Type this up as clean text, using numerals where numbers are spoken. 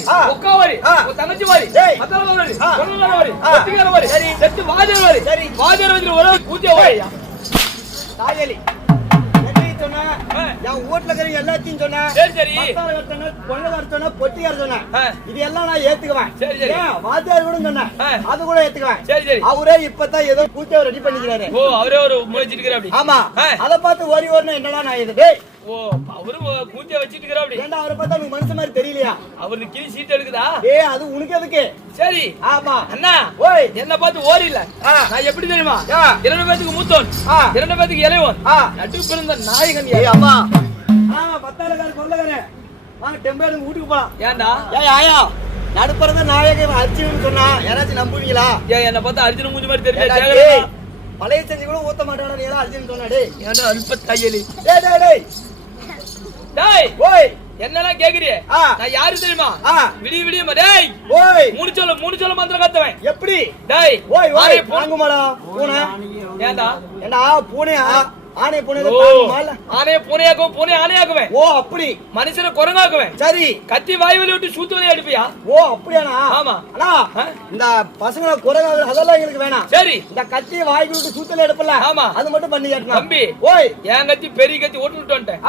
மாறி ஒக்கா மாறி தங்கச்சி மாறி மத்தவங்க மாறி பொண்ணுங்க மாறி ஒத்திகார மாறி செத்து வாஜர் மாறி வாஜர் வந்து ஒரு பூஜை மாறி தாயலி சொன்ன என் வீட்டுல இருக்கிற எல்லாத்தையும் சொன்ன பொண்ணு பொட்டியார சொன்ன இது எல்லாம் நான் ஏத்துக்குவேன் வாத்தியார் கூட சொன்னேன் அது கூட ஏத்துக்குவேன் அவரே இப்பதான் ஏதோ பூஜை ரெடி பண்ணிக்கிறாரு அவரே ஒரு முளைச்சிட்டு ஆமா அதை பார்த்து ஓரி ஓரணும் என்னடா நான் இது அவரு பூஜை வச்சிட்டு இருக்கிறாப்டி ஏண்டா அவரை பார்த்தா உனக்கு மனுஷன் மாதிரி தெரியலையா அவரு கிளி சீட் எடுக்குதா அது உனக்கு எதுக்கு சரி ஆமா அண்ணா என்ன பார்த்து ஓரி இல்ல நான் எப்படி தெரியுமா 2 பேத்துக்கு மூத்தோன் 2 பேத்துக்கு இளையோன் நடு பிறந்த நாயகன் அம்மா பத்தாயிரக்கார கொள்ளக்காரே வாங்க டெம்பேலுக்கு வீட்டுக்கு போலாம் ஏன்டா ஆயா நடுப்புறத நாயகன் அர்ஜுனன் சொன்னா யாராச்சும் நம்புவீங்களா என்ன பார்த்தா அர்ஜுனன் மூஞ்சி மாதிரி தெரியல பழைய செஞ்சு கூட ஊத்த மாட்டானு நீ அர்ஜுனன் சொன்னாடே ஏன்டா அல்ப தையலி ஓய் என்னெல்லாம் கேக்குறியே நான் யாரு தெரியுமா விடிய விடிய டேய் மூணு சொல்ல மந்திரம் கத்துவேன் எப்படி டேய் ஓய் ஓய் வாங்குமாடா பூனை ஏண்டா பூனையா ஆனை பூனை ஆனைய பூனையாக்கும் பூனை ஆனையாக்குவேன் அப்படி மனுஷனை குரங்காக்குவேன் சரி கத்தி வாய் வலி விட்டு சூத்துவதே எடுப்பியா அப்படியாண்ணா ஆமா அண்ணா இந்த பசங்களை குரங்காக அதெல்லாம் எங்களுக்கு வேணாம் சரி இந்த கத்தி வாய் விட்டு சூத்தல எடுப்பல ஆமா அது மட்டும் பண்ணி தம்பி என் கத்தி பெரிய கத்தி ஓட்டு விட்டு வந்துட்டேன்